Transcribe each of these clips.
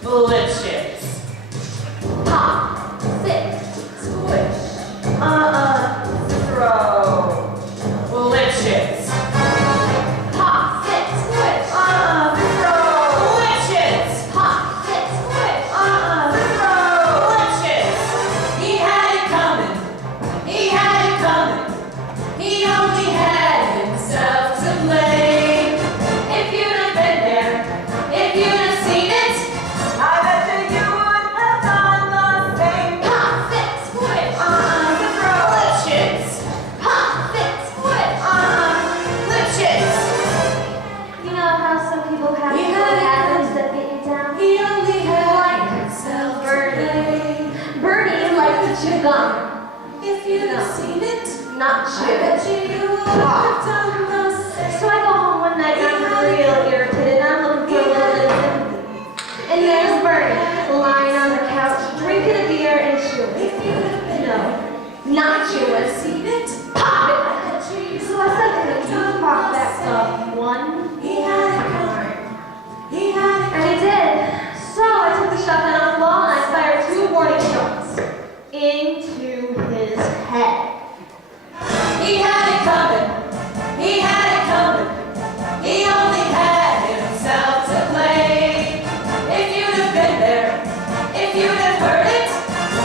Delicious. Pop, sit, squish. Throw. Delicious. Pop, sit, squish. Delicious. Pop, sit, squish. Delicious. He had it coming. He had it coming. He only had himself to blame. If you'd have been there, if you'd have seen it, I bet you would have done the same. Pop, sit, squish. delicious. Pop, sit, squish. Delicious. You know how some people have He had it habits that beat you down? He only had himself to blame. Bernie likes to chew gum, If you'd have seen it, not I chew. bet you would have done the same. So I go home one night and I'm real irritated and I'm looking for a little bit of sympathy. And there's Bernie lying on the couch, drinking a beer and chewing. No, not chewing. Seen it? Pop it! So I said to him, you pop that stuff one He had it coming. He had it and he did. So I took the shotgun off the wall and I fired 2 warning shots into his head. He had it coming. He had it coming. He only had himself to blame. If you'd have been there, if you'd have heard it,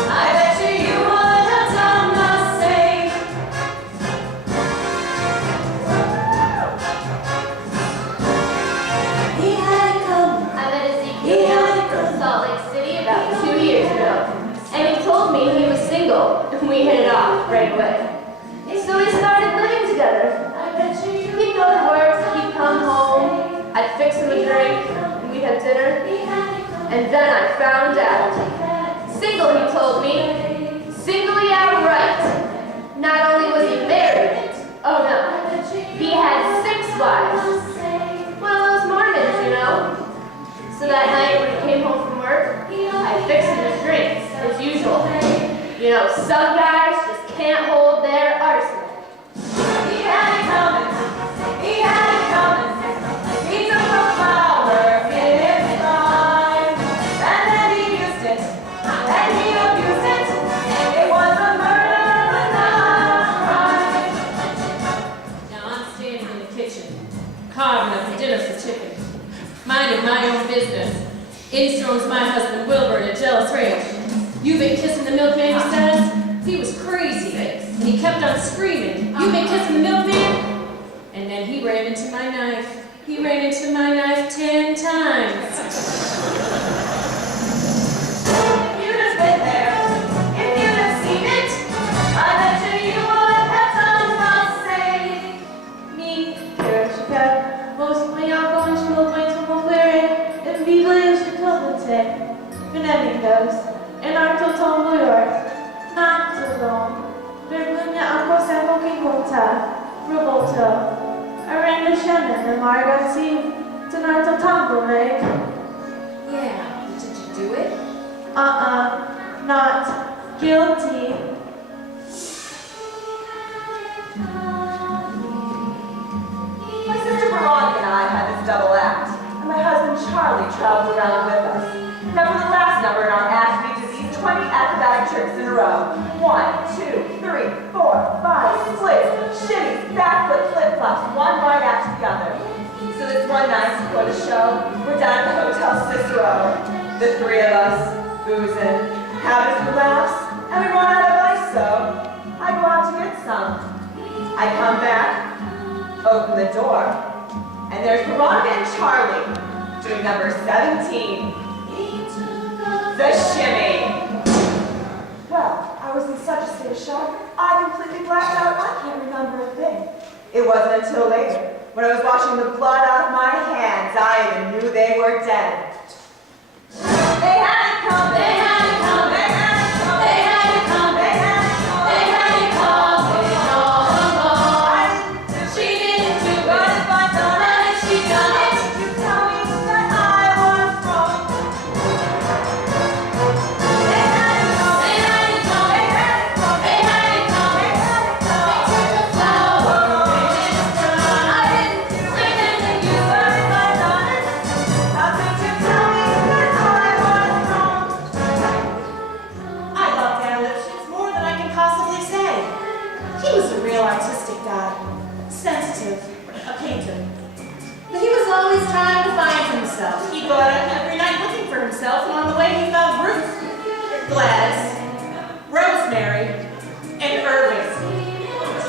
I bet you would have done the same. He had it coming. I met He Ezekiel had it in coming. Salt Lake City about 2 years ago. And he told me he was single, and we hit it off right away. So we started living together. I bet you He'd go to work, he'd come home, I'd fix him a drink, and we'd have dinner. And then I found out. Single, he told me. Singly outright. Not only was he married, oh no, he had 6 wives. One of those Mormons, you know. So that night when he came home from work, I fixed him his drinks, as usual. You know, some guys just can't hold their arsenal. He had it coming. He had it coming. He took the flower in his prime. And then he used it. And he abused it. It was a murder, but not a crime. Now I'm standing in the kitchen, carving up a dinner for chicken. Minding my own business. In storms my husband Wilbur in a jealous rage. You've been kissing the milkman, he says. He was crazy. And he kept on screaming, you've been kissing the milkman? And then he ran into my knife. He ran into my knife 10 times. If you'd have been there, if you'd have seen it, I bet you would have done the same. Me, Karen Chappelle, mostly encore je me pointe sur mon frère, et vivre je tourne Benedictos, in Arto Tombo York, not too long. Vergogna encore sa fucking conta, Roboto, Arena Shannon, and Margaret C. Tonato Tombo Lake. Yeah, did you do it? Not guilty. My sister Veronica and I had this double act, and my husband Charlie traveled around with us. Now for the last number in our act, we did these 20 acrobatic tricks in a row. 1, 2, 3, 4, 5, splits, shimmies, backflip, flip-flops, one right after the other. So this one night before the show, we're down at the Hotel Cicero. The 3 of us, boozing, having some laughs, and we run out of ice, so I go out to get some. I come back, open the door, and there's Veronica and Charlie doing number 17, the shimmy. Well, I was in such a state of shock, I completely blacked out. I can't remember a thing. It wasn't until later, when I was washing the blood out of my hands, I even knew they were dead. They had it coming. They had it coming. They had it coming. They had it coming. They had it coming. They had it coming all along. She didn't do it. But if I done it, if she done it, you tell me that I was wrong. They had it coming. They had it coming. They had it coming. They had it coming. They had it coming. They took the flower in its prime. I didn't do it. And then you go out every night looking for himself, and on the way he found Ruth, Gladys, Rosemary, and Irving.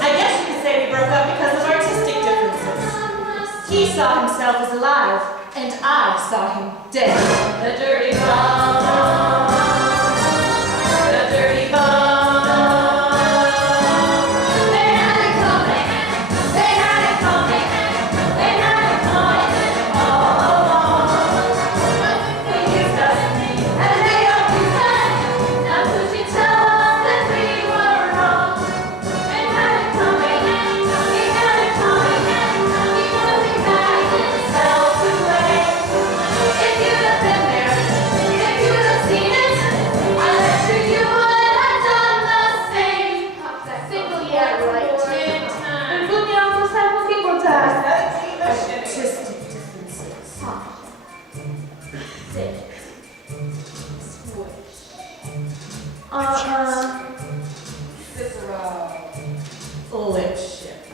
I guess you could say we broke up because of artistic differences. He saw himself as alive, and I saw him dead. The dirty bomb. The dirty bomb. They had it coming. They had it coming. They had it coming all along. They used us, and they abused us. Now could you tell us that we were wrong? They had it coming. He had it coming. He knew he had himself to blame. If you'd have been there, if you'd have seen it, I bet you would have done the same. Single, yeah, right. And put me on those sample keyboard tasks. Artistic differences. Sit. Cicero. Lip shift.